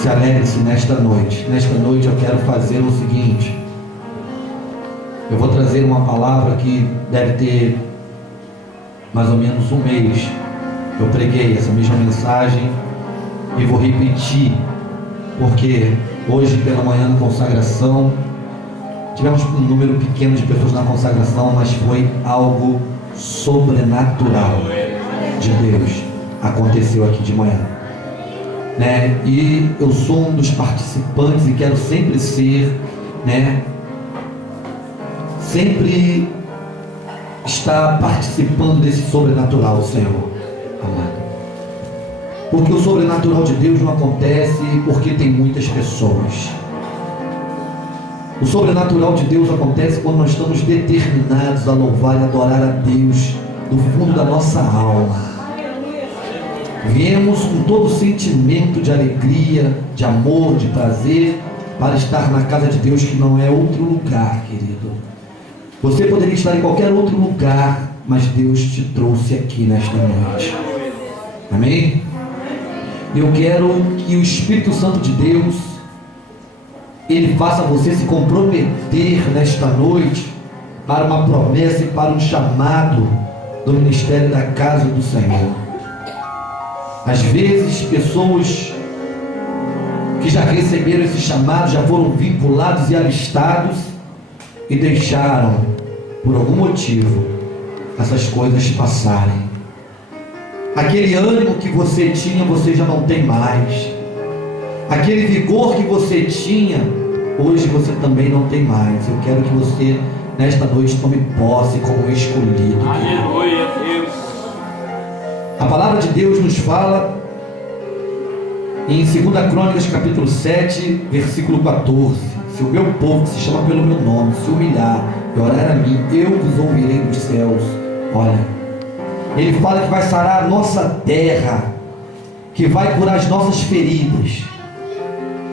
se alegre-se nesta noite. Nesta noite eu quero fazer o seguinte: eu vou trazer uma palavra que deve ter mais ou menos um mês. Eu preguei essa mesma mensagem e vou repetir, porque hoje pela manhã na consagração tivemos um número pequeno de pessoas na consagração, mas foi algo sobrenatural de Deus aconteceu aqui de manhã, né? E eu sou um dos participantes e quero sempre ser, né? Sempre estar participando desse sobrenatural, Senhor amado. Porque o sobrenatural de Deus não acontece porque tem muitas pessoas. O sobrenatural de Deus acontece quando nós estamos determinados a louvar e adorar a Deus do fundo da nossa alma. Viemos com todo o sentimento de alegria, de amor, de prazer, para estar na casa de Deus, que não é outro lugar, querido. Você poderia estar em qualquer outro lugar, mas Deus te trouxe aqui nesta noite. Amém? Eu quero que o Espírito Santo de Deus, ele faça você se comprometer nesta noite para uma promessa e para um chamado do ministério da casa do Senhor. Às vezes, pessoas que já receberam esse chamado, já foram vinculados e alistados e deixaram, por algum motivo, essas coisas passarem. Aquele ânimo que você tinha, você já não tem mais. Aquele vigor que você tinha, hoje você também não tem mais. Eu quero que você, nesta noite, tome posse como escolhido. Aleluia, Deus. A palavra de Deus nos fala em 2 Crônicas, capítulo 7, versículo 14. Se o meu povo, que se chama pelo meu nome, se humilhar e orar a mim, eu vos ouvirei dos céus. Olha, ele fala que vai sarar a nossa terra, que vai curar as nossas feridas.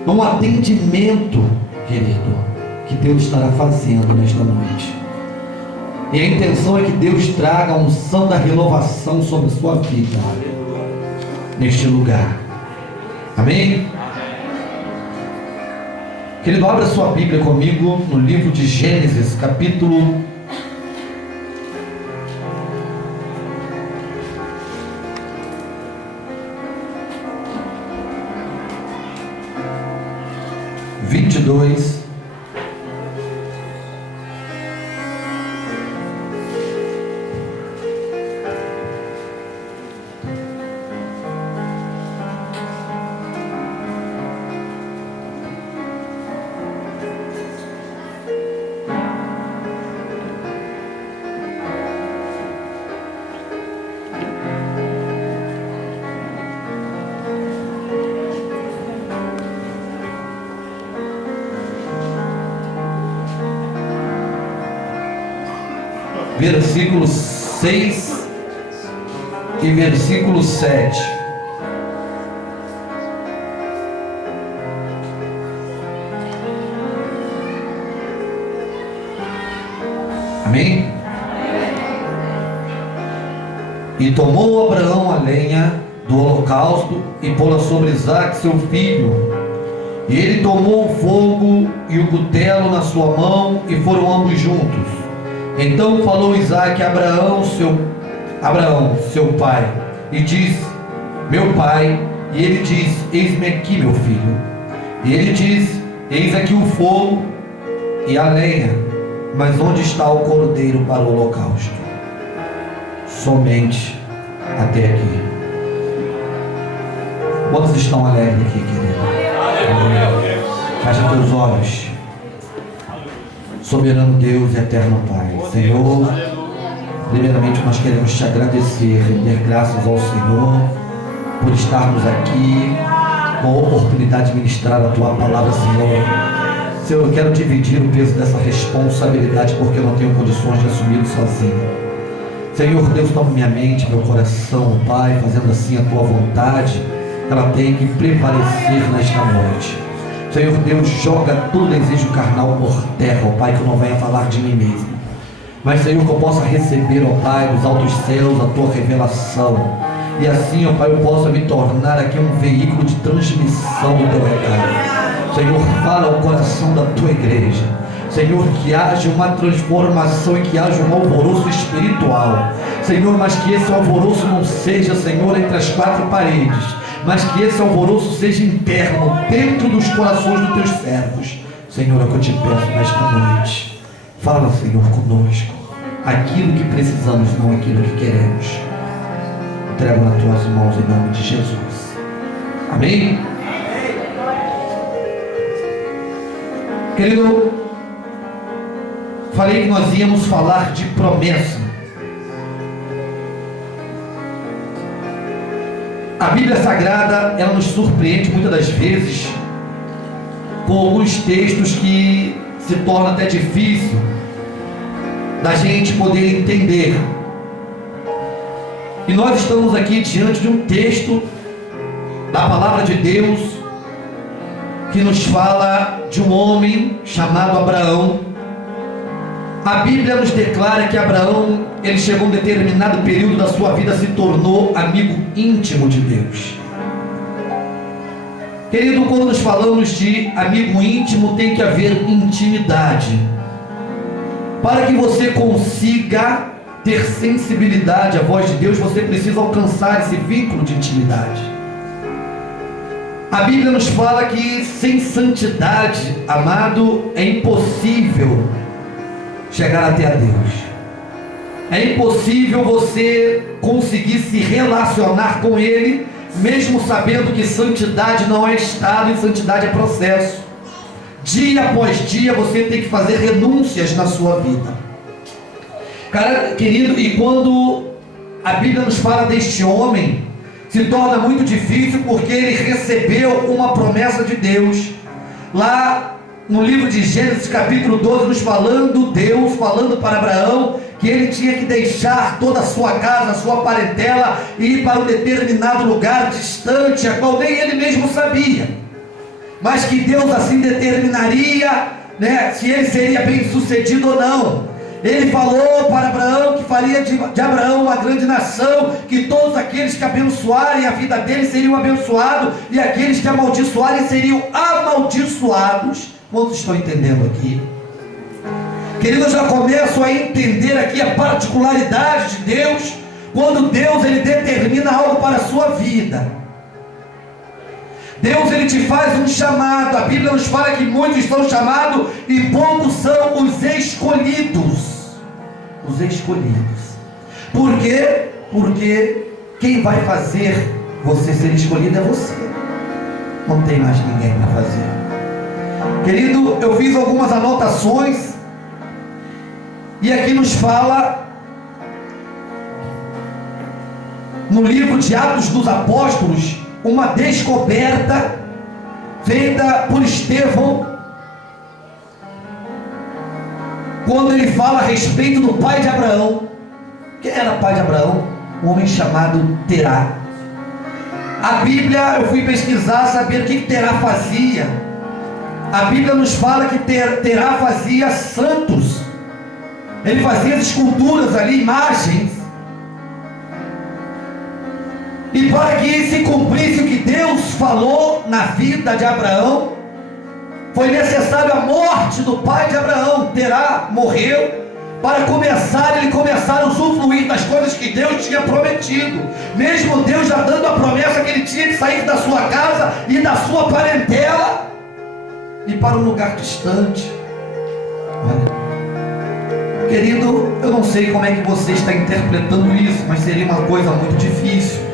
Um atendimento, querido, que Deus estará fazendo nesta noite. E a intenção é que Deus traga a unção da renovação sobre a sua vida neste lugar. Amém? Querido, abra sua Bíblia comigo no livro de Gênesis, capítulo 22. Versículo 6 e versículo 7. Amém? E tomou Abraão a lenha do holocausto e pô-la sobre Isaque seu filho. E ele tomou o fogo e o cutelo na sua mão, e foram ambos juntos. Então falou Isaque a Abraão, seu pai, e disse: meu pai. E ele diz: eis-me aqui, meu filho. E ele diz: eis aqui o fogo e a lenha, mas onde está o cordeiro para o holocausto? Somente até aqui. Quantos estão alegres aqui, querido? Fecha teus olhos. Soberano Deus e eterno Pai, Senhor, primeiramente nós queremos te agradecer, render graças ao Senhor por estarmos aqui com a oportunidade de ministrar a tua palavra, Senhor. Senhor, eu quero dividir o peso dessa responsabilidade, porque eu não tenho condições de assumir sozinho. Senhor Deus, toma minha mente, meu coração, Pai, fazendo assim a tua vontade, ela tem que prevalecer nesta noite. Senhor Deus, joga todo desejo carnal por terra, ó Pai, que eu não venha falar de mim mesmo, mas Senhor, que eu possa receber, ó Pai, dos altos céus a tua revelação. E assim, ó Pai, eu possa me tornar aqui um veículo de transmissão do teu recado. Senhor, fala ao coração da tua igreja. Senhor, que haja uma transformação e que haja um alvoroço espiritual. Senhor, mas que esse alvoroço não seja, Senhor, entre as quatro paredes, mas que esse alvoroço seja interno, dentro dos corações dos teus servos. Senhor, é o que eu te peço nesta noite. Fala, Senhor, conosco. Aquilo que precisamos, não aquilo que queremos. Entrego nas tuas mãos em nome de Jesus. Amém? Querido, falei que nós íamos falar de promessa. A Bíblia Sagrada, ela nos surpreende muitas das vezes com alguns textos que se torna até difícil da gente poder entender. E nós estamos aqui diante de um texto da palavra de Deus que nos fala de um homem chamado Abraão. A Bíblia nos declara que Abraão, ele chegou a um determinado período da sua vida, se tornou amigo íntimo de Deus. Querido, quando nós falamos de amigo íntimo, tem que haver intimidade. Para que você consiga ter sensibilidade à voz de Deus, você precisa alcançar esse vínculo de intimidade. A Bíblia nos fala que sem santidade, amado, é impossível chegar até a Deus. É impossível você conseguir se relacionar com Ele, mesmo sabendo que santidade não é estado e santidade é processo. Dia após dia você tem que fazer renúncias na sua vida. Cara, querido, e quando a Bíblia nos fala deste homem, se torna muito difícil porque ele recebeu uma promessa de Deus. Lá no livro de Gênesis capítulo 12, nos falando Deus, falando para Abraão, que ele tinha que deixar toda a sua casa, a sua parentela, e ir para um determinado lugar distante, a qual nem ele mesmo sabia, mas que Deus assim determinaria, né, se ele seria bem sucedido ou não. Ele falou para Abraão que faria de Abraão uma grande nação, que todos aqueles que abençoarem a vida dele seriam abençoados, e aqueles que amaldiçoarem seriam amaldiçoados. Quantos estão entendendo aqui? Querido, eu já começo a entender aqui a particularidade de Deus, quando Deus ele determina algo para a sua vida. Deus ele te faz um chamado. A Bíblia nos fala que muitos são chamados e poucos são os escolhidos. Os escolhidos. Por quê? Porque quem vai fazer você ser escolhido é você. Não tem mais ninguém para fazer. Querido, eu fiz algumas anotações e aqui nos fala no livro de Atos dos Apóstolos uma descoberta feita por Estevão, quando ele fala a respeito do pai de Abraão. Quem era o pai de Abraão? Um homem chamado Terá. A Bíblia, eu fui pesquisar, saber o que Terá fazia. A Bíblia nos fala que Terá fazia santos. Ele fazia esculturas ali, imagens. E para que se cumprisse o que Deus falou na vida de Abraão, foi necessário a morte do pai de Abraão. Terá morreu para ele começar a usufruir das coisas que Deus tinha prometido. Mesmo Deus já dando a promessa que ele tinha que sair da sua casa e da sua parentela e para um lugar distante. Olha, querido, eu não sei como é que você está interpretando isso, mas seria uma coisa muito difícil.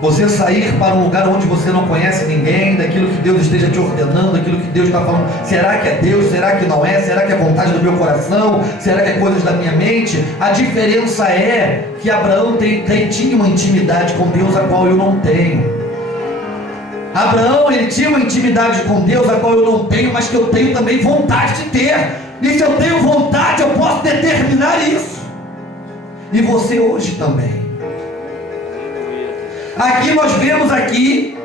Você sair para um lugar onde você não conhece ninguém, daquilo que Deus esteja te ordenando, daquilo que Deus está falando. Será que é Deus? Será que não é? Será que é vontade do meu coração? Será que é coisas da minha mente? A diferença é que Abraão tinha uma intimidade com Deus a qual eu não tenho. Abraão, ele tinha uma intimidade com Deus a qual eu não tenho, mas que eu tenho também vontade de ter. E se eu tenho vontade, eu posso determinar isso. E você hoje também. Aqui nós vemos aqui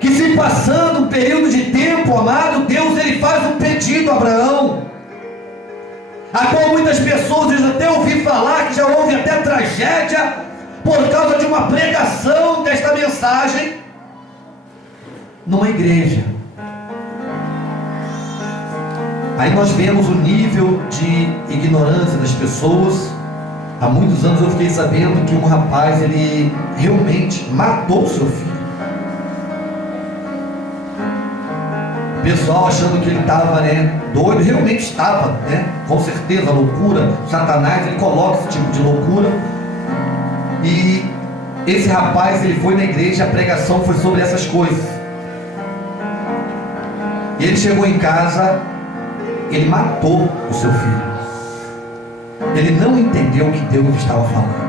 que, se passando um período de tempo, amado, Deus ele faz um pedido a Abraão, a qual muitas pessoas, eu já até ouvi falar que já houve até tragédia, por causa de uma pregação desta mensagem numa igreja. Aí nós vemos o nível de ignorância das pessoas. Há muitos anos eu fiquei sabendo que um rapaz, ele realmente matou seu filho. O pessoal achando que ele estava, doido, realmente estava, com certeza, loucura. Satanás, ele coloca esse tipo de loucura. E esse rapaz, ele foi na igreja, a pregação foi sobre essas coisas. E ele chegou em casa, ele matou o seu filho. Ele não entendeu o que Deus estava falando.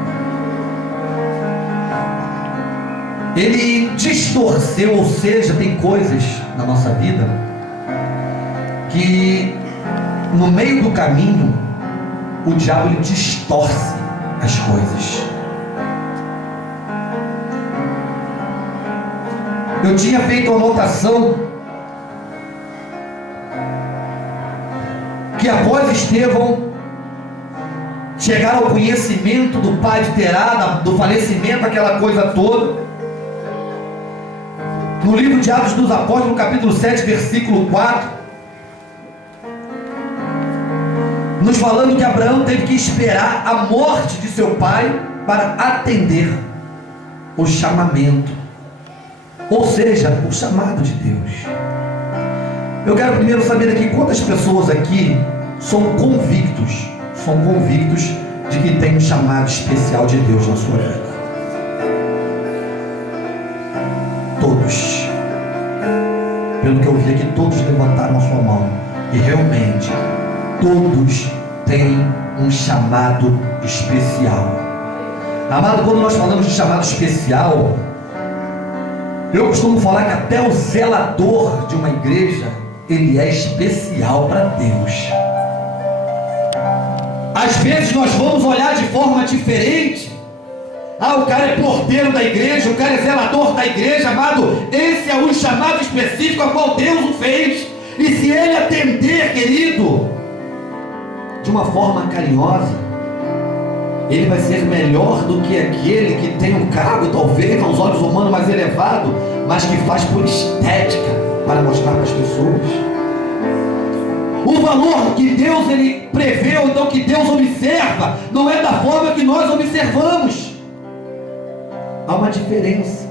Ele distorceu, ou seja, tem coisas na nossa vida que no meio do caminho o diabo ele distorce as coisas. Eu tinha feito uma anotação que após Estevão chegar ao conhecimento do pai de Terá, do falecimento, aquela coisa toda, no livro de Atos dos Apóstolos, capítulo 7, versículo 4, nos falando que Abraão teve que esperar a morte de seu pai para atender o chamamento, ou seja, o chamado de Deus. Eu quero primeiro saber aqui quantas pessoas aqui são convictos de que tem um chamado especial de Deus na sua vida. Todos. Pelo que eu vi aqui, todos levantaram a sua mão. E realmente, todos têm um chamado especial. Amado, quando nós falamos de chamado especial, eu costumo falar que até o zelador de uma igreja, ele é especial para Deus. Às vezes nós vamos olhar de forma diferente. O cara é porteiro da igreja, o cara é zelador da igreja. Amado, esse é o chamado específico a qual Deus o fez. E se ele atender, querido, de uma forma carinhosa, ele vai ser melhor do que aquele que tem um cargo, talvez aos olhos humanos mais elevado, mas que faz por estética, para mostrar para as pessoas. O valor que Deus ele prevê, ou então que Deus observa, não é da forma que nós observamos. Há uma diferença.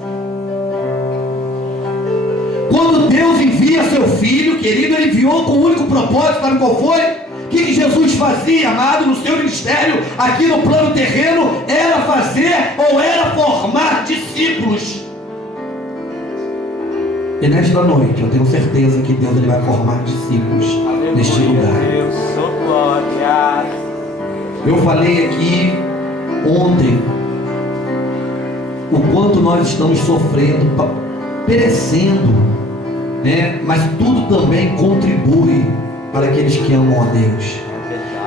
Quando Deus envia seu filho, querido, ele enviou com o único propósito, sabe qual foi? O que Jesus fazia, amado, no seu ministério, aqui no plano terreno, era fazer ou era formar discípulos. E nesta noite, eu tenho certeza que Deus ele vai formar discípulos neste lugar. Eu falei aqui ontem o quanto nós estamos sofrendo, perecendo, mas tudo também contribui para aqueles que amam a Deus.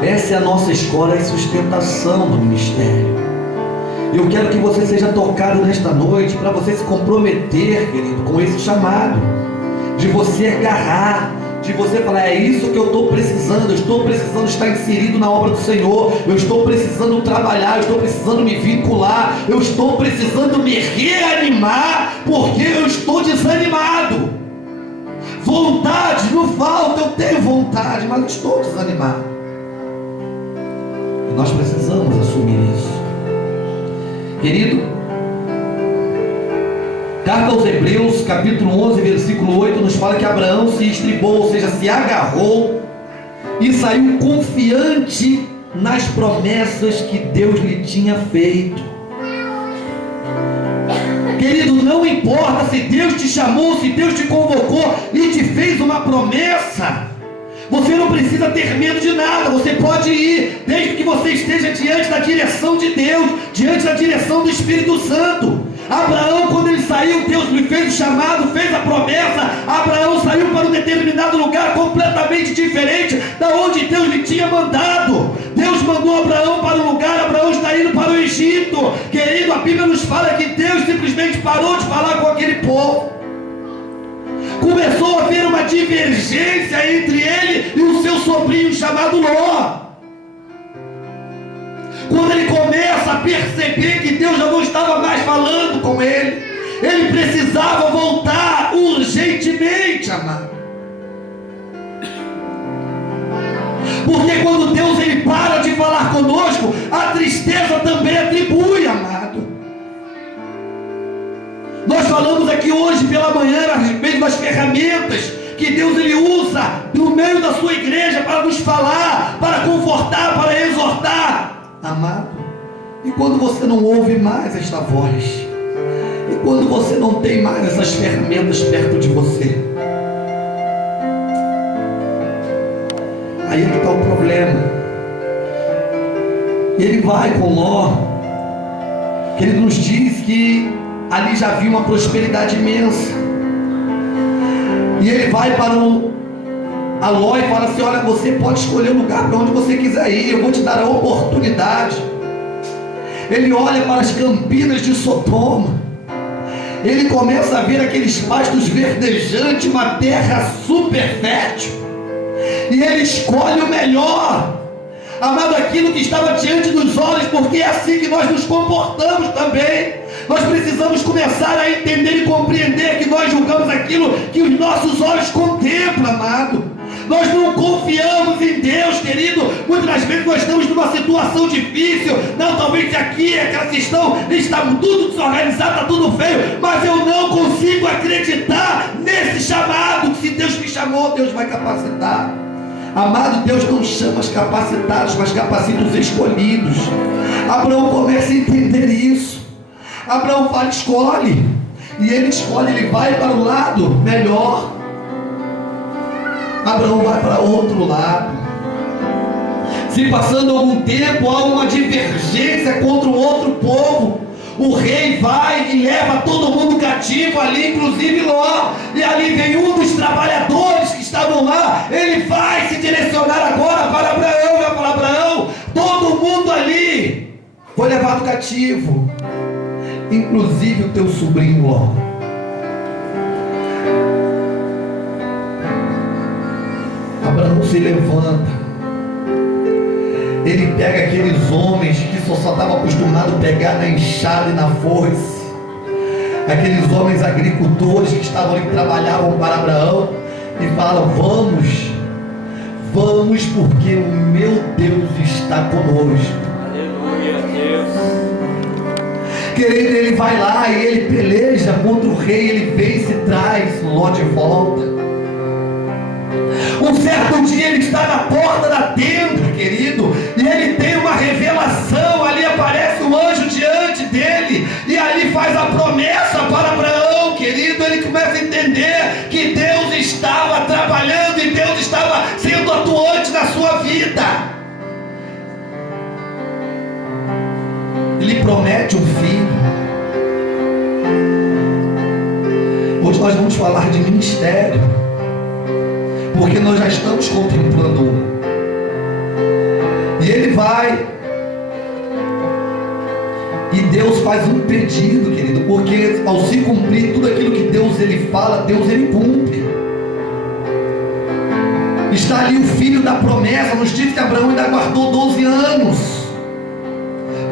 Essa é a nossa escola e sustentação do ministério. Eu quero que você seja tocado nesta noite, para você se comprometer, querido, com esse chamado, de você agarrar, de você falar: é isso que eu estou precisando, eu estou precisando estar inserido na obra do Senhor, eu estou precisando trabalhar, eu estou precisando me vincular, eu estou precisando me reanimar, porque eu estou desanimado. Vontade não falta, eu tenho vontade, mas eu estou desanimado. E nós precisamos assumir isso. Querido, carta aos Hebreus, capítulo 11, versículo 8, nos fala que Abraão se estribou, ou seja, se agarrou e saiu confiante nas promessas que Deus lhe tinha feito. Querido, não importa se Deus te chamou, se Deus te convocou e te fez uma promessa, você não precisa ter medo de nada, você pode ir, desde que você esteja diante da direção de Deus, diante da direção do Espírito Santo. Abraão, quando ele saiu, Deus lhe fez o chamado, fez a promessa. Abraão saiu para um determinado lugar completamente diferente da onde Deus lhe tinha mandado. Deus mandou Abraão para um lugar, Abraão está indo para o Egito. Querido, a Bíblia nos fala que Deus simplesmente parou de falar com aquele povo. Começou a haver uma divergência entre ele e o seu sobrinho chamado Ló. Quando ele começa a perceber que Deus já não estava mais falando com ele, ele precisava voltar urgentemente, amado. Porque quando Deus ele para de falar conosco, a tristeza também atribui, amado. Nós falamos aqui hoje pela manhã a respeito das ferramentas que Deus ele usa no meio da sua igreja para nos falar, para confortar, para exortar, amado. E quando você não ouve mais esta voz, e quando você não tem mais essas ferramentas perto de você, aí é que está o problema. Ele vai com Ló, que ele nos diz que ali já havia uma prosperidade imensa, e ele vai para a Ló e fala assim: olha, você pode escolher o lugar para onde você quiser ir, eu vou te dar a oportunidade. Ele olha para as campinas de Sodoma, ele começa a ver aqueles pastos verdejantes, uma terra super fértil, e ele escolhe o melhor, amado, aquilo que estava diante dos olhos, porque é assim que nós nos comportamos também. Nós precisamos começar a entender e compreender que nós julgamos aquilo que os nossos olhos contemplam, amado. Nós não confiamos em Deus, querido. Muitas vezes nós estamos numa situação difícil. Não, talvez aqui, aquela questão, está tudo desorganizado, está tudo feio, mas eu não consigo acreditar nesse chamado, que se Deus me chamou, Deus vai capacitar. Amado, Deus não chama os capacitados, mas capacita os escolhidos. Abraão começa a entender isso. Abraão fala: escolhe. E ele escolhe, ele vai para o lado melhor. Abraão vai para outro lado. Se passando algum tempo há uma divergência contra o outro povo, o rei vai e leva todo mundo cativo ali, inclusive Ló. E ali vem um dos trabalhadores que estavam lá. Ele vai se direcionar agora para Abraão. Vai para Abraão. Todo mundo ali foi levado cativo, inclusive o teu sobrinho Ló. Abraão se levanta. Ele pega aqueles homens que só estavam acostumados a pegar na enxada e na foice, aqueles homens agricultores que estavam ali, que trabalhavam para Abraão, e fala: vamos, vamos, porque o meu Deus está conosco. Aleluia, Deus. Querido, ele vai lá e ele peleja contra o rei, ele vence e traz Ló de volta. Um certo dia ele está na porta da tenda, querido, e ele tem uma revelação. Ali aparece um anjo diante dele, e ali faz a promessa para Abraão, querido. Ele começa a entender que Deus estava trabalhando e Deus estava sendo atuante na sua vida. Ele promete um filho. Hoje nós vamos falar de ministério, porque nós já estamos contemplando um. E ele vai, e Deus faz um pedido, querido, porque ao se cumprir tudo aquilo que Deus ele fala, Deus ele cumpre. Está ali o filho da promessa. Nos diz que Abraão ainda aguardou 12 anos.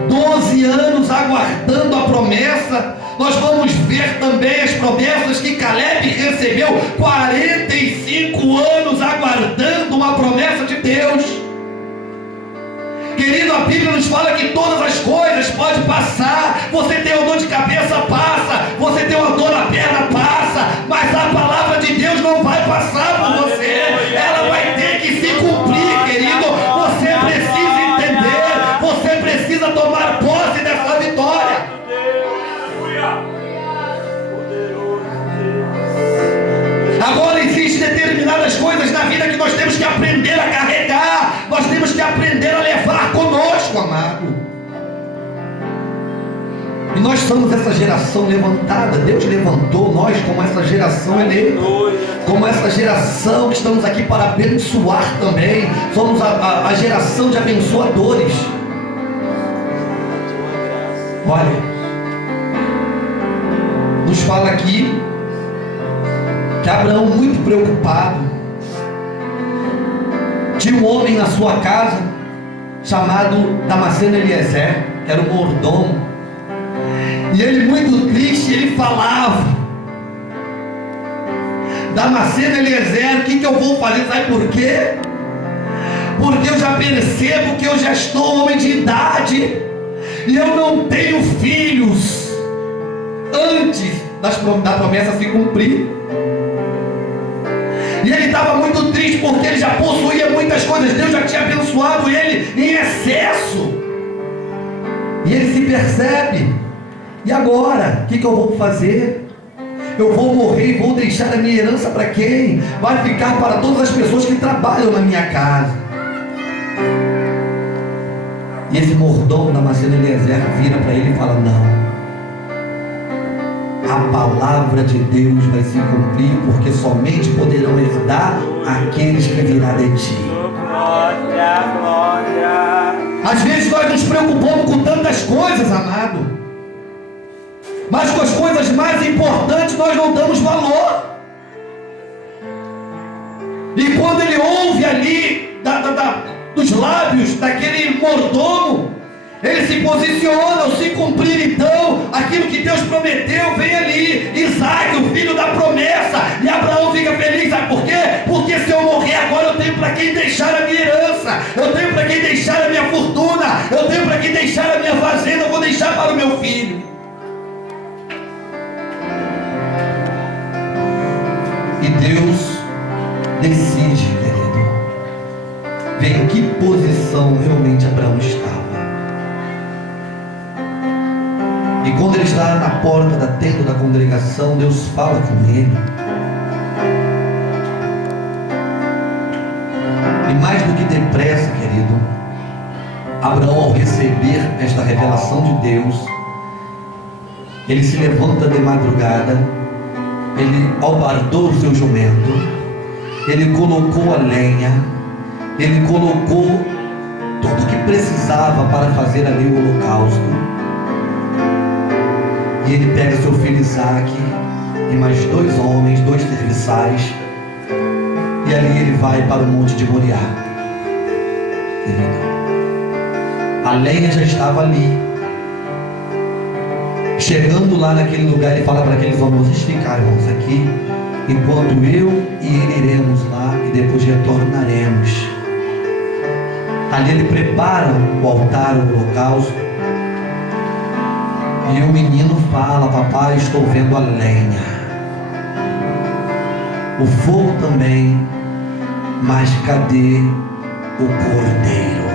12 anos aguardando a promessa. Nós vamos ver também as promessas que Caleb recebeu, 45 anos aguardando uma promessa de Deus. Querido, a Bíblia nos fala que todas as coisas podem passar. Você tem uma dor de cabeça, passa. Você tem uma dor na perna, passa. Mas a palavra de Deus não vai passar por você. Ela vai ter que se cumprir, querido. Você precisa entender. Você precisa tomar posse dessa vitória. Agora existem determinadas coisas na vida que nós temos que aprender a carregar. Nós temos que aprender a levar conosco, amado. E nós somos essa geração levantada. Deus levantou nós como essa geração eleita, como essa geração que estamos aqui para abençoar também. Somos a geração de abençoadores. Olha, nos fala aqui que Abraão, muito preocupado, tinha um homem na sua casa chamado Damasceno Eliezer, que era o mordomo. E ele, muito triste, ele falava: Damasceno Eliezer, o que eu vou fazer? Sabe por quê? Porque eu já percebo que eu já estou homem de idade e eu não tenho filhos antes da promessa se cumprir. E ele estava muito triste porque ele já possuía muitas coisas, Deus já tinha abençoado ele em excesso. E ele se percebe: e agora? O que eu vou fazer? Eu vou morrer e vou deixar a minha herança para quem? Vai ficar para todas as pessoas que trabalham na minha casa. E esse mordomo Damasceno Eliezer vira para ele e fala: não, a palavra de Deus vai se cumprir, porque somente poderão herdar aqueles que virá de ti. Glória, glória. Às vezes nós nos preocupamos com tantas coisas, amado, mas com as coisas mais importantes nós não damos valor. E quando ele ouve ali dos lábios daquele mordomo, ele se posiciona. Ao se cumprir então aquilo que Deus prometeu, vem ali Isaac, o filho da promessa, e Abraão fica feliz. Sabe por quê? Porque se eu morrer agora, eu tenho para quem deixar a minha herança, eu tenho para quem deixar a minha fortuna, eu tenho para quem deixar a minha fazenda, eu vou deixar para o meu filho. E Deus decide, querido, ver em que posição realmente Abraão estava. E quando ele está na porta da tenda da congregação, Deus fala com ele. E mais do que depressa, querido, Abraão, ao receber esta revelação de Deus, ele se levanta de madrugada, ele albardou o seu jumento, ele colocou a lenha, ele colocou tudo o que precisava para fazer ali o holocausto. E ele pega seu filho Isaac e mais 2 homens, 2 serviçais, e ali ele vai para o monte de Moriá. Querido, a lenha já estava ali. Chegando lá naquele lugar, ele fala para aqueles homens: vocês ficaremos aqui, enquanto eu e ele iremos lá e depois retornaremos. Ali ele prepara o altar, o holocausto. E o menino fala: papai, estou vendo a lenha, o fogo também, mas cadê o cordeiro?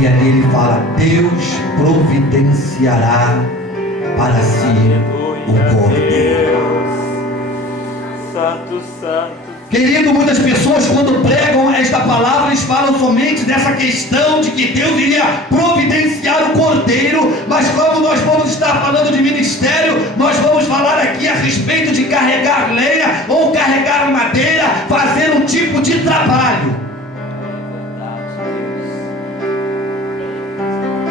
E ali ele fala: Deus providenciará para si o cordeiro. Santo, santo. Querido, muitas pessoas quando pregam esta palavra, eles falam somente dessa questão de que Deus iria providenciar o cordeiro, mas quando nós vamos estar falando de ministério, nós vamos falar aqui a respeito de carregar lenha ou carregar madeira, fazer um tipo de trabalho.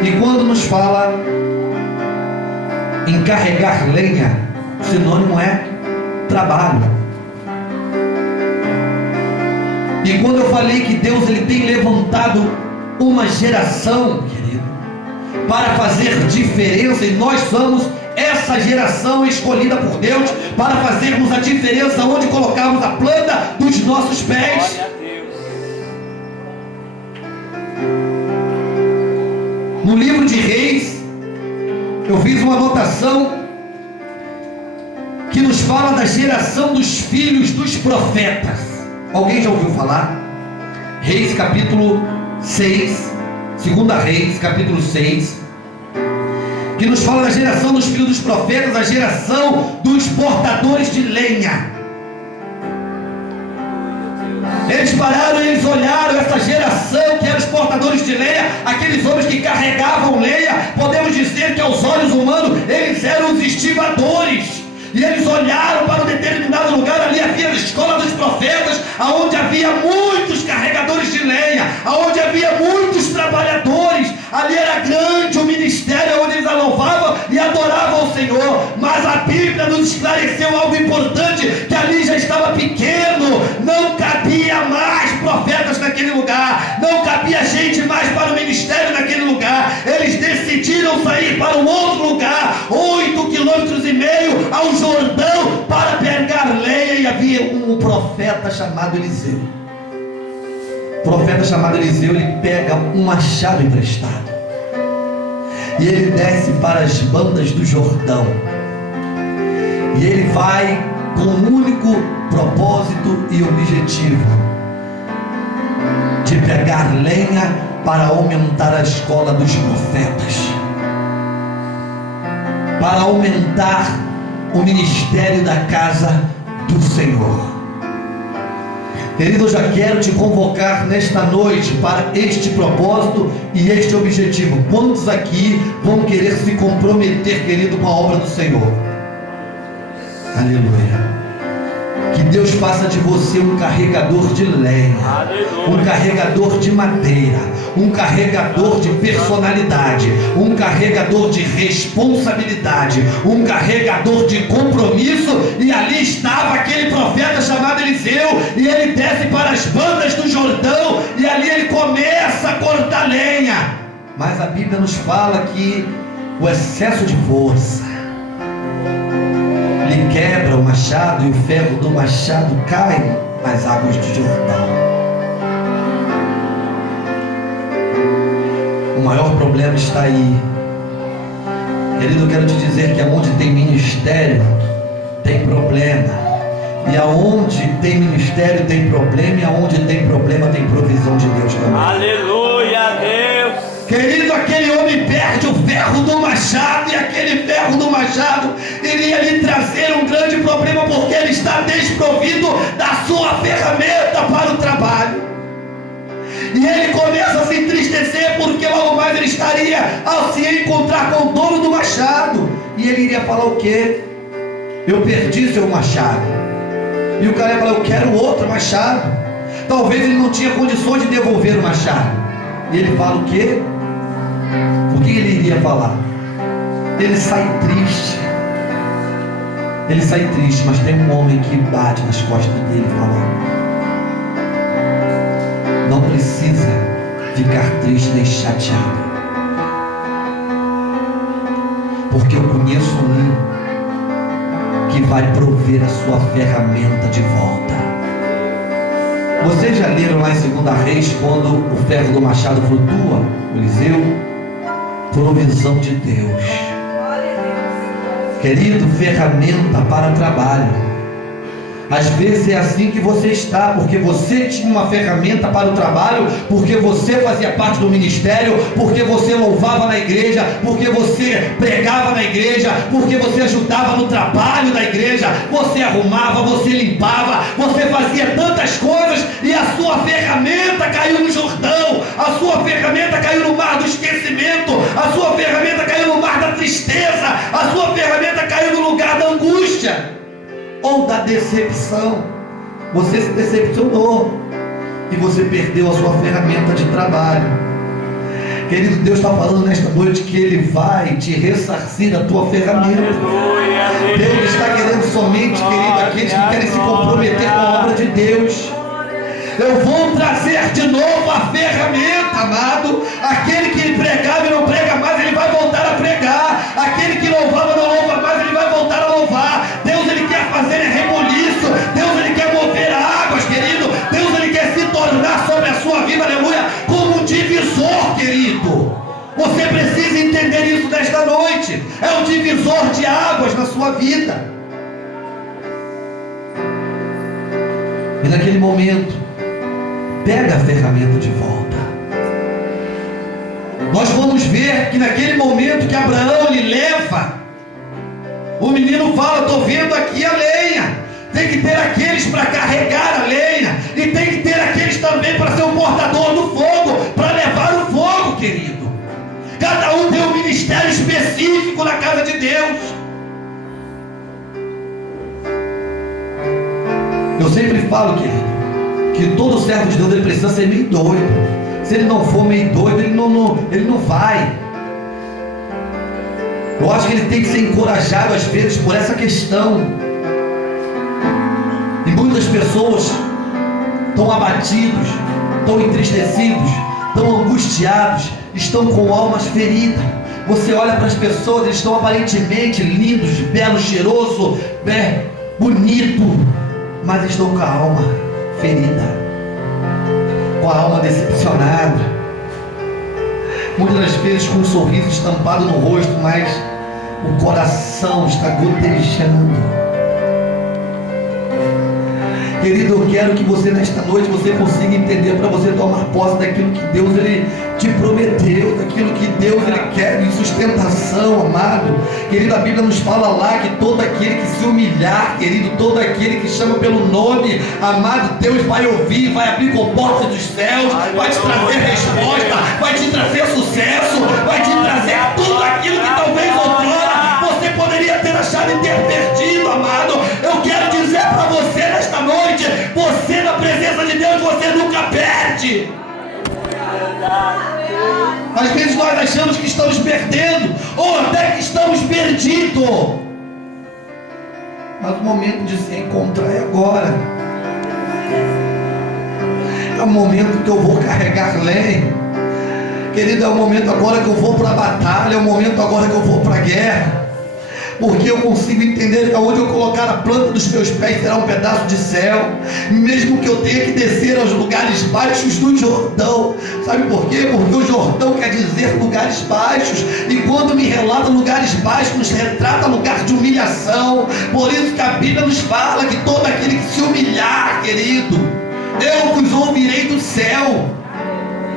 E quando nos fala em carregar lenha, o sinônimo é trabalho. E quando eu falei que Deus ele tem levantado uma geração, querido, para fazer diferença, e nós somos essa geração escolhida por Deus para fazermos a diferença onde colocarmos a planta dos nossos pés. No livro de Reis, eu fiz uma anotação que nos fala da geração dos filhos dos profetas. Alguém já ouviu falar? Reis capítulo 6, 2 Reis capítulo 6, que nos fala da geração dos filhos dos profetas, a geração dos portadores de lenha. Eles pararam, eles olharam essa geração que eram os portadores de lenha, aqueles homens que carregavam lenha. Podemos dizer que aos olhos humanos eles eram os estivadores. E eles olharam para um determinado lugar, ali havia a escola dos profetas, aonde havia muitos carregadores de lenha, aonde havia muitos trabalhadores. Ali era grande o ministério, onde eles louvavam e adoravam o Senhor. Mas a Bíblia nos esclareceu algo importante, que ali já estava pequeno, não cabia mais profetas naquele lugar. ir para um outro lugar, 8,5 quilômetros ao Jordão, para pegar lenha. E havia um profeta chamado Eliseu. O profeta chamado Eliseu, ele pega um machado emprestado e ele desce para as bandas do Jordão, e ele vai com um único propósito e objetivo: de pegar lenha para aumentar a escola dos profetas, para aumentar o ministério da casa do Senhor. Querido, eu já quero te convocar nesta noite para este propósito e este objetivo. Quantos aqui vão querer se comprometer, querido, com a obra do Senhor? Aleluia. Que Deus faça de você um carregador de lenha, um carregador de madeira, um carregador de personalidade, um carregador de responsabilidade, um carregador de compromisso. E ali estava aquele profeta chamado Eliseu, e ele desce para as bandas do Jordão, e ali ele começa a cortar lenha. Mas a Bíblia nos fala que o excesso de força lhe quebra o machado, e o ferro do machado cai nas águas do Jordão. O maior problema está aí. Querido, eu quero te dizer que aonde tem ministério, tem problema. E aonde tem ministério, tem problema. E aonde tem problema, tem provisão de Deus também. Aleluia, Deus. Querido, aquele homem perde o ferro do machado, e aquele ferro do machado iria lhe trazer um grande problema, porque ele está desprovido da sua ferramenta para o trabalho. E ele começa a se entristecer, porque logo mais ele estaria a se encontrar com o dono do machado, e ele iria falar o quê? Eu perdi seu machado. E o cara ia falar: eu quero outro machado. Talvez ele não tinha condições de devolver o machado. E ele fala o quê? O que ele iria falar? Ele sai triste. Ele sai triste, mas tem um homem que bate nas costas dele e fala: não precisa ficar triste nem chateado, porque eu conheço um que vai prover a sua ferramenta de volta. Vocês já leram lá em 2 Reis, quando o ferro do machado flutua? Eliseu, provisão de Deus. Querido, ferramenta para trabalho. Às vezes é assim que você está, porque você tinha uma ferramenta para o trabalho, porque você fazia parte do ministério, porque você louvava na igreja, porque você pregava na igreja, porque você ajudava no trabalho da igreja, você arrumava, você limpava, você fazia tantas coisas, e a sua ferramenta caiu no Jordão, a sua ferramenta caiu no mar do esquecimento, a sua ferramenta caiu no mar da tristeza, a sua ferramenta caiu no lugar da angústia ou da decepção. Você se decepcionou e você perdeu a sua ferramenta de trabalho. Querido, Deus está falando nesta noite que Ele vai te ressarcir da tua ferramenta. Deus está querendo somente, querido, aqueles que querem se comprometer com a obra de Deus. Eu vou trazer de novo a ferramenta, amado. Aquele que pregava e não prega mais, ele vai voltar a pregar. Aquele que louvava não louva mais, ele vai voltar a louvar. Deus, ele quer fazer reboliço. Deus, ele quer mover águas, querido. Deus, ele quer se tornar sobre a sua vida, aleluia, como um divisor, querido. Você precisa entender isso nesta noite. É um divisor de águas na sua vida. E naquele momento, pega a ferramenta de volta. Nós vamos ver que naquele momento que Abraão lhe leva, o menino fala: estou vendo aqui a lenha. Tem que ter aqueles para carregar a lenha, e tem que ter aqueles também para ser o portador do fogo, para levar o fogo, querido. Cada um tem um ministério específico na casa de Deus. Eu sempre falo, querido, que todo servo de Deus, ele precisa ser meio doido. Se ele não for meio doido, ele não vai. Eu acho que ele tem que ser encorajado às vezes por essa questão. E muitas pessoas estão abatidos, estão entristecidos, estão angustiados, estão com almas feridas, Você olha para as pessoas, eles estão aparentemente lindos, belos, cheirosos, bonito, mas eles estão com a alma ferida, com a alma decepcionada, muitas das vezes com um sorriso estampado no rosto, mas o coração está gotejando. Querido, eu quero que você nesta noite você consiga entender, para você tomar posse daquilo que Deus ele te prometeu, daquilo que Deus ele quer em sustentação, amado. Querido, a Bíblia nos fala lá que todo aquele que se humilhar, querido, todo aquele que chama pelo nome, amado, Deus vai ouvir, vai abrir comportas dos céus, vai te trazer resposta, vai te trazer sucesso, vai te trazer tudo aquilo que talvez outrora você poderia ter achado e ter perdido, amado. Eu quero dizer para você nesta noite, você na presença de Deus, você nunca perde. Às vezes nós achamos que estamos perdendo, ou até que estamos perdidos, mas o momento de se encontrar é agora. É o momento que eu vou carregar lenha, querido, é o momento agora que eu vou para a batalha, é o momento agora que eu vou para a guerra, porque eu consigo entender que aonde eu colocar a planta dos meus pés será um pedaço de céu, mesmo que eu tenha que descer aos lugares baixos do Jordão. Sabe por quê? Porque o Jordão quer dizer lugares baixos, e quando me relata lugares baixos, nos retrata lugar de humilhação. Por isso que a Bíblia nos fala que todo aquele que se humilhar, querido, eu vos ouvirei do céu.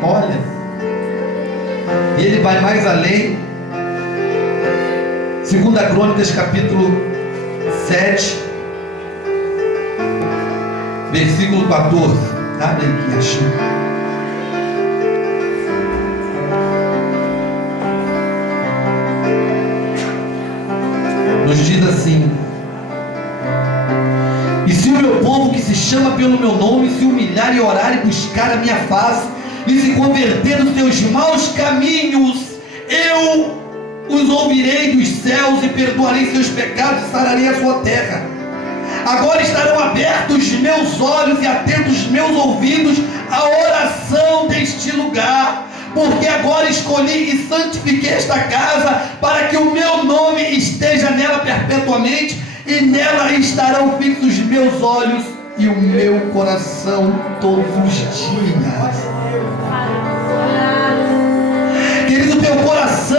Olha, e ele vai mais além. 2 Crônicas capítulo 7, versículo 14. Abre aí que achou. Nos diz assim: e se o meu povo que se chama pelo meu nome se humilhar e orar e buscar a minha face e se converter dos seus maus caminhos, eu os ouvirei dos céus e perdoarei seus pecados e sararei a sua terra. Agora estarão abertos meus olhos e atentos meus ouvidos à oração deste lugar, porque agora escolhi e santifiquei esta casa para que o meu nome esteja nela perpetuamente, e nela estarão fixos meus olhos e o meu coração todos os dias. Querido, teu coração,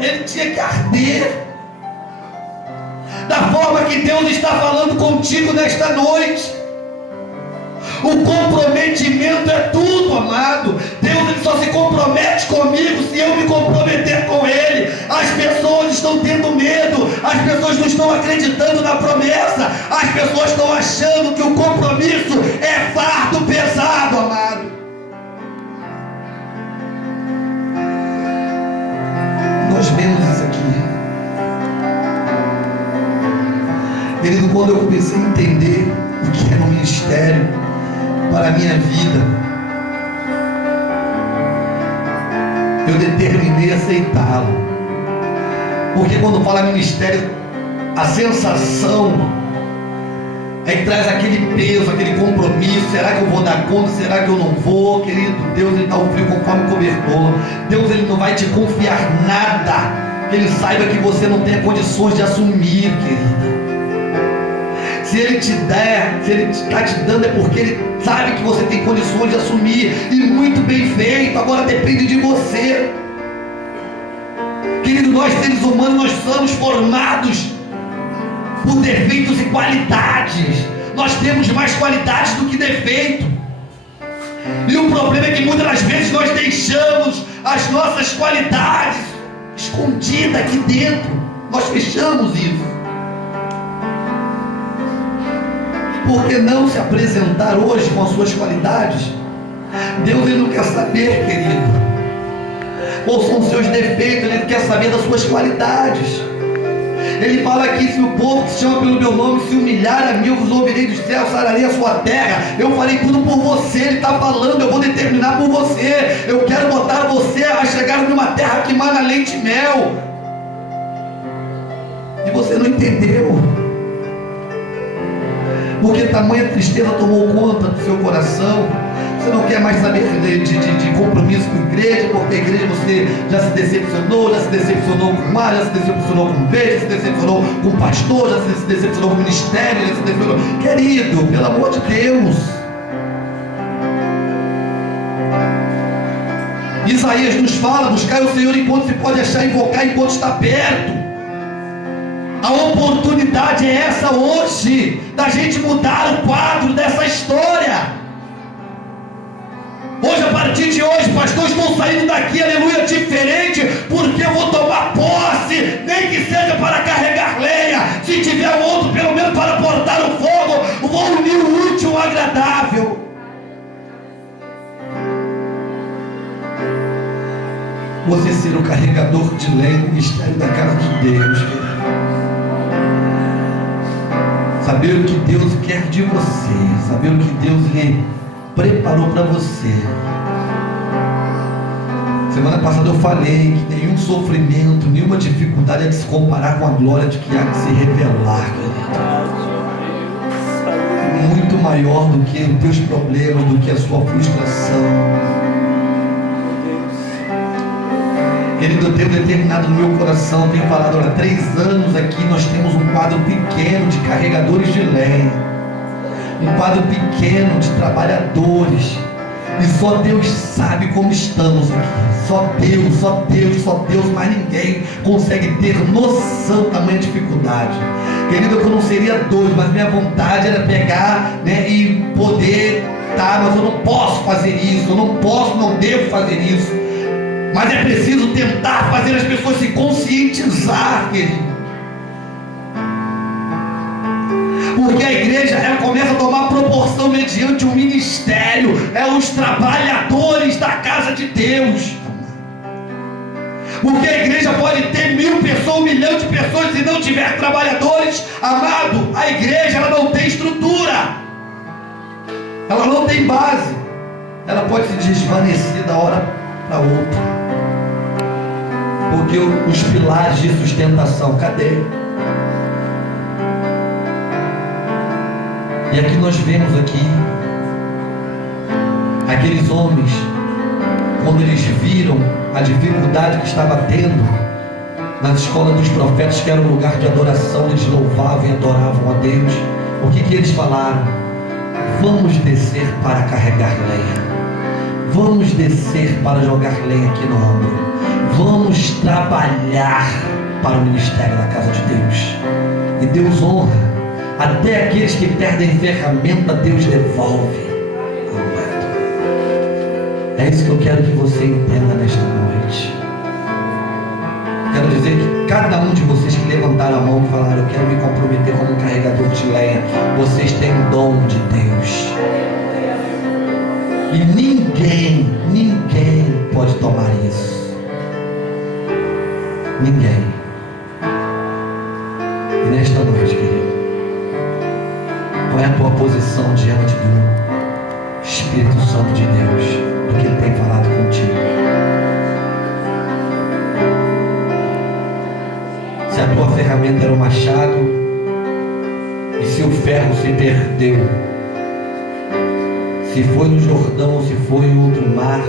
ele tinha que arder da forma que Deus está falando contigo nesta noite. O comprometimento é tudo, amado. Deus ele só se compromete comigo se eu me comprometer com Ele. As pessoas estão tendo medo, as pessoas não estão acreditando na promessa, as pessoas estão achando que o compromisso é fardo pesado, amado. Nós vemos isso aqui, querido, quando eu comecei a entender o que era um ministério para a minha vida, eu determinei aceitá-lo, porque quando fala ministério, a sensação é que traz aquele peso, aquele compromisso. Será que eu vou dar conta? Será que eu não vou? Querido, Deus ele dá o frio conforme cobertor. Deus ele não vai te confiar nada que ele saiba que você não tenha condições de assumir, querida. Se ele te der, se ele está te dando, é porque ele sabe que você tem condições de assumir, e muito bem feito. Agora depende de você, querido. Nós seres humanos, nós somos formados por defeitos e qualidades. Nós temos mais qualidades do que defeito, e o problema é que muitas das vezes nós deixamos as nossas qualidades escondidas aqui dentro. Nós fechamos isso. Por que não se apresentar hoje com as suas qualidades? Deus ele não quer saber, querido, quais são os seus defeitos, ele quer saber das suas qualidades. Ele fala aqui: se o povo que se chama pelo meu nome se humilhar a mim, eu vos ouvirei dos céus, sararei a sua terra. Eu farei tudo por você. Ele está falando: eu vou determinar por você. Eu quero botar você a chegar numa terra que mana leite e mel. E você não entendeu, porque tamanha tristeza tomou conta do seu coração. Você não quer mais saber de compromisso com a igreja, porque a igreja você já se decepcionou com A, já se decepcionou com B, já se decepcionou com o pastor, já se decepcionou com o ministério, já se decepcionou. Querido, pelo amor de Deus. Isaías nos fala: buscar o Senhor enquanto se pode achar, invocar enquanto está perto. A oportunidade é essa hoje, da gente mudar o quadro dessa história. Hoje, a partir de hoje, pastor, estou saindo daqui, aleluia, diferente, porque eu vou tomar posse, nem que seja para carregar lenha, se tiver um outro, pelo menos para portar o fogo, vou unir o útil ao agradável. Você ser o carregador de lenha no ministério da casa de Deus, querido. Saber o que Deus quer de você, saber o que Deus lhe preparou para você. Semana passada eu falei que nenhum sofrimento, nenhuma dificuldade é de se comparar com a glória de que há de se revelar, querido. Muito maior do que os teus problemas, do que a sua frustração. Querido, eu tenho determinado no meu coração, tenho falado, olha, 3 anos aqui nós temos um quadro pequeno de carregadores de lenha, um quadro pequeno de trabalhadores, e só Deus sabe como estamos aqui. Só Deus, mais ninguém consegue ter noção da tamanha dificuldade. Querido, eu não seria doido, mas minha vontade era pegar, né, e poder, mas eu não posso fazer isso, eu não devo fazer isso. Mas é preciso tentar fazer as pessoas se conscientizar, querido. Porque a igreja, ela começa a tomar proporção mediante o ministério, os trabalhadores da casa de Deus. Porque a igreja pode ter 1000 pessoas, 1 milhão de pessoas, se não tiver trabalhadores, amado, a igreja ela não tem estrutura, ela não tem base, ela pode se desvanecer da hora para outra. Porque os pilares de sustentação, cadê? E aqui nós vemos aqueles homens, quando eles viram a dificuldade que estava tendo nas escolas dos profetas, que era um lugar de adoração, eles louvavam e adoravam a Deus. O que eles falaram? Vamos descer para carregar lenha. Vamos descer para jogar lenha aqui no ombro. Vamos trabalhar para o ministério da casa de Deus. E Deus honra. Até aqueles que perdem ferramenta, Deus devolve. Amado. É isso que eu quero que você entenda nesta noite. Quero dizer que cada um de vocês que levantaram a mão e falaram: eu quero me comprometer como um carregador de lenha, vocês têm um dom de Deus. E ninguém pode tomar isso. Ninguém. E nesta noite, querido, qual é a tua posição diante do Espírito Santo de Deus, do que Ele tem falado contigo? Se a tua ferramenta era o machado, e se o ferro se perdeu, se foi no Jordão ou se foi em outro mar,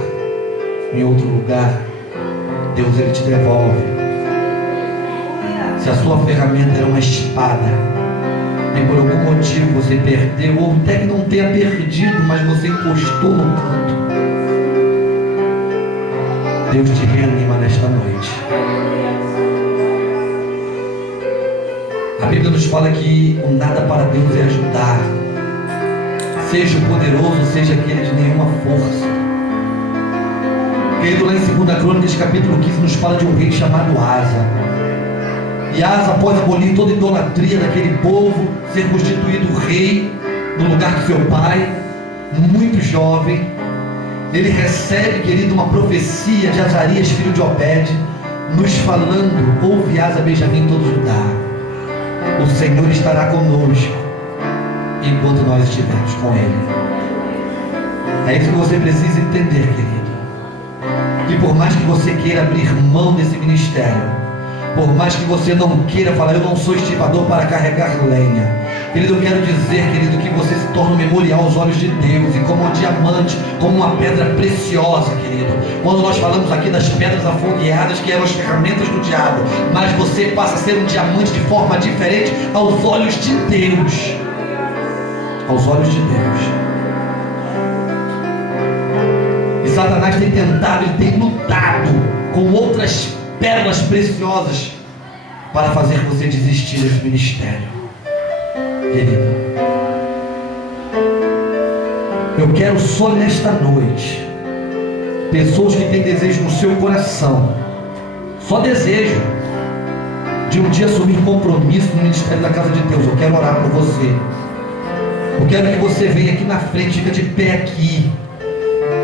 em outro lugar, Deus Ele te devolve. Se a sua ferramenta era uma espada, e por algum motivo você perdeu, ou até que não tenha perdido, mas você encostou no canto, Deus te reanima nesta noite. A Bíblia nos fala que o nada para Deus é ajudar, seja o poderoso, seja aquele de nenhuma força. Querido, lá em 2 Crônicas, capítulo 15, nos fala de um rei chamado Asa. E Asa, após abolir toda a idolatria daquele povo, ser constituído rei no lugar do seu pai, muito jovem, ele recebe, querido, uma profecia de Azarias, filho de Obed, nos falando: ouve, Asa, Benjamim, todo Judá, o Senhor estará conosco enquanto nós estivermos com Ele. É isso que você precisa entender, querido. E por mais que você queira abrir mão desse ministério, por mais que você não queira falar: eu não sou estivador para carregar lenha, Querido, eu quero dizer, querido, que você se torna um memorial aos olhos de Deus, e como um diamante, como uma pedra preciosa, querido. Quando nós falamos aqui das pedras afogueadas, que eram as ferramentas do diabo, mas você passa a ser um diamante de forma diferente aos olhos de Deus. Aos olhos de Deus. E Satanás tem tentado, ele tem lutado com outras pérolas preciosas para fazer você desistir desse ministério. Querido, eu quero só nesta noite pessoas que têm desejo no seu coração, só desejo de um dia assumir compromisso no ministério da casa de Deus. Eu quero orar por você. Eu quero que você venha aqui na frente, fica de pé aqui.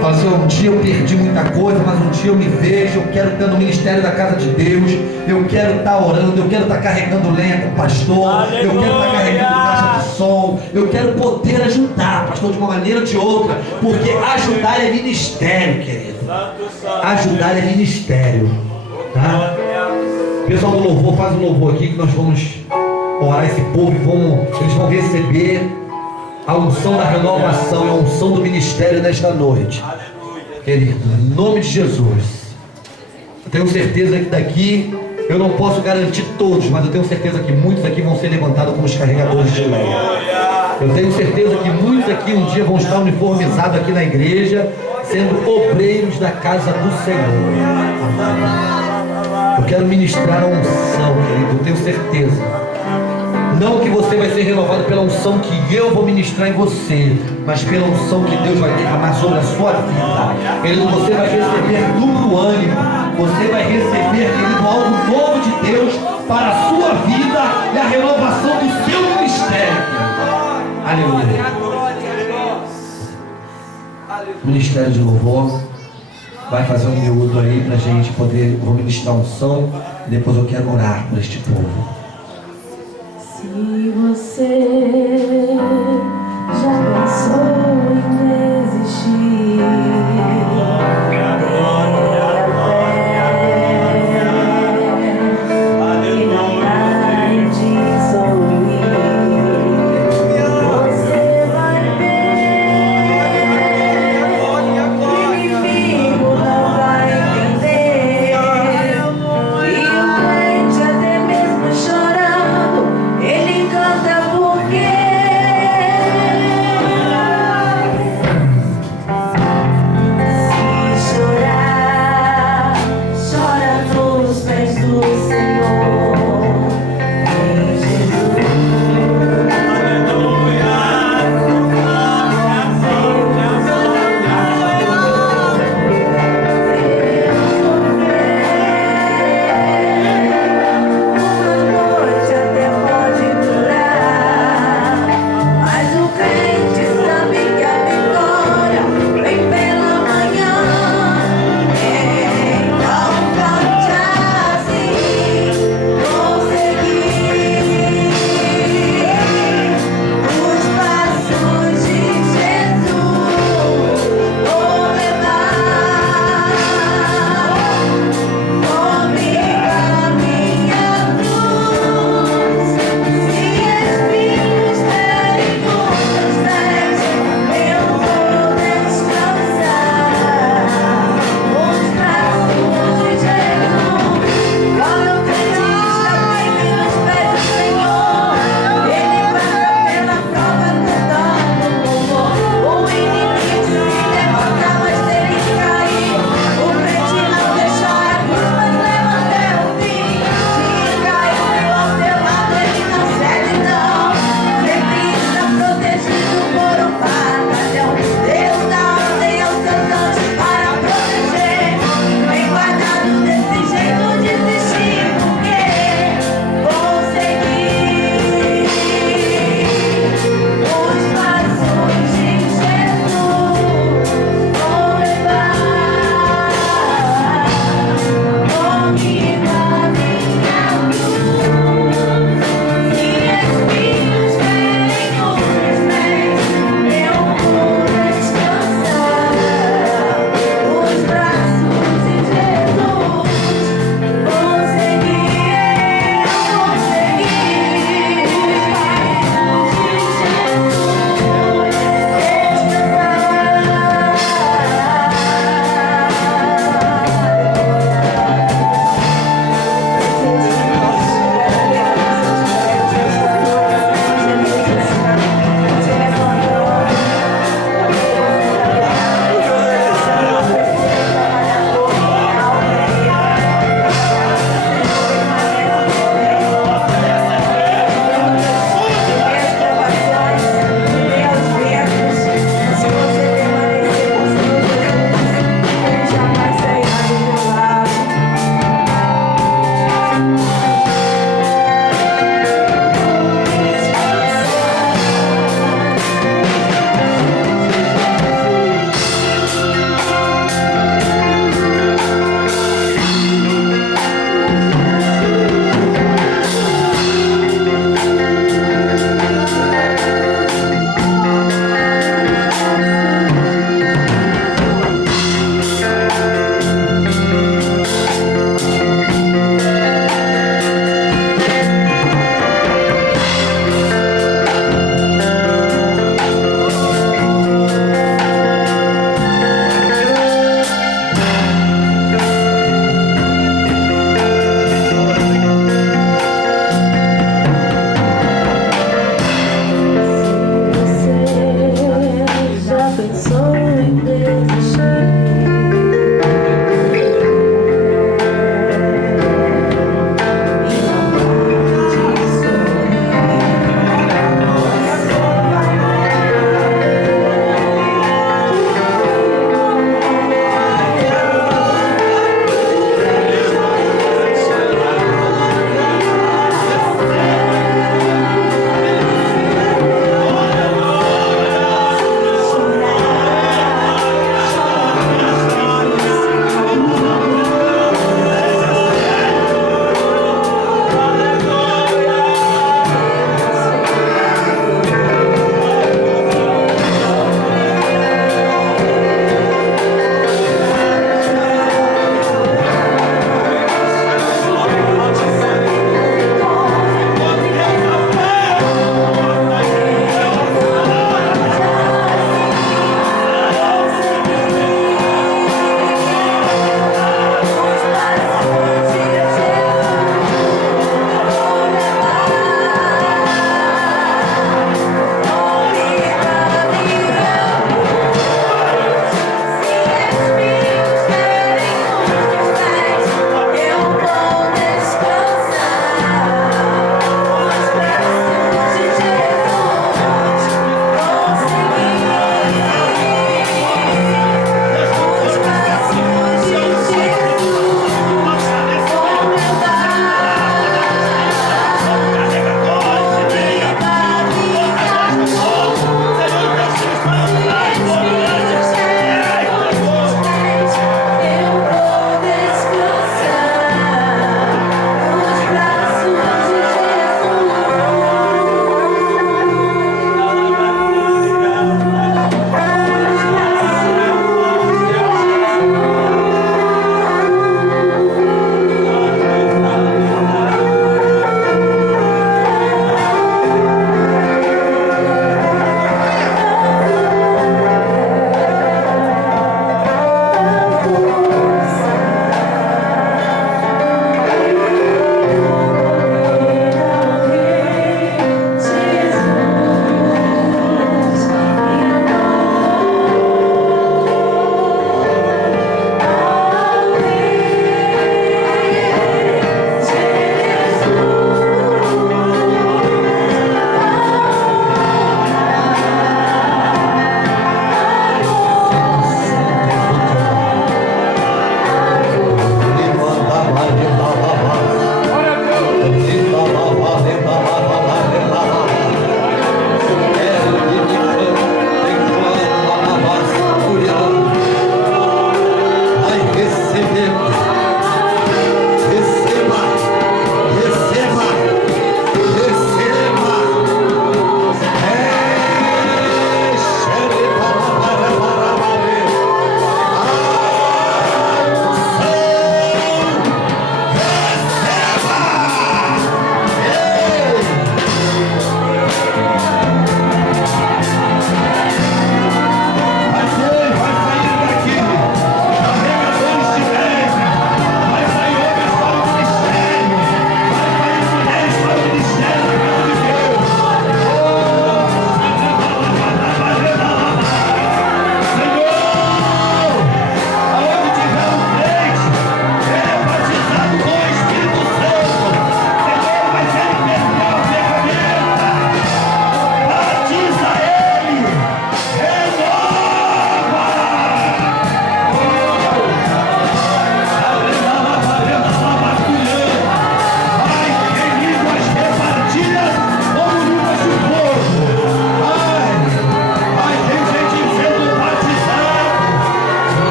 Fala assim: um dia eu perdi muita coisa, mas um dia eu me vejo, eu quero estar no ministério da casa de Deus, eu quero estar orando, eu quero estar carregando lenha com o pastor, Aleluia. eu quero estar carregando caixa de som, eu quero poder ajudar, pastor, de uma maneira ou de outra, porque ajudar é ministério, querido. Ajudar é ministério, tá? Pessoal do louvor, faz o louvor aqui que nós vamos orar esse povo e eles vão receber a unção da renovação e a unção do ministério nesta noite. Querido, em nome de Jesus. Eu tenho certeza que daqui, eu não posso garantir todos, mas eu tenho certeza que muitos aqui vão ser levantados como os carregadores de lenha. Eu tenho certeza que muitos aqui um dia vão estar uniformizados aqui na igreja, sendo obreiros da casa do Senhor. Eu quero ministrar a unção, querido, eu tenho certeza. Não que você vai ser renovado pela unção que eu vou ministrar em você, mas pela unção que Deus vai derramar sobre a sua vida. Querido, você vai receber duplo ânimo. Você vai receber, querido, algo novo de Deus para a sua vida e a renovação do seu ministério. Aleluia. Ministério de louvor vai fazer um miúdo aí para a gente poder, vou ministrar unção e depois eu quero orar por este povo. Se você já pensou em desistir, tenha fé e não pare de sorrir. Você vai ver, o inimigo não vai entender, e o crente até mesmo chorando, ele canta por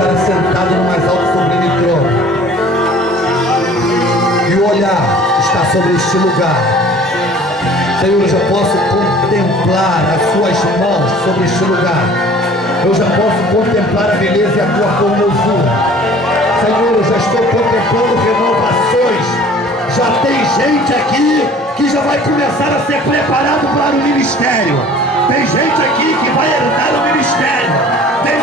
estar sentado no mais alto sublime trono. E o olhar está sobre este lugar. Senhor, eu já posso contemplar as suas mãos sobre este lugar. Eu já posso contemplar a beleza e a tua formosura. Senhor, eu já estou contemplando renovações. Já tem gente aqui que já vai começar a ser preparado para o ministério. Tem gente aqui que vai herdar o ministério. Tem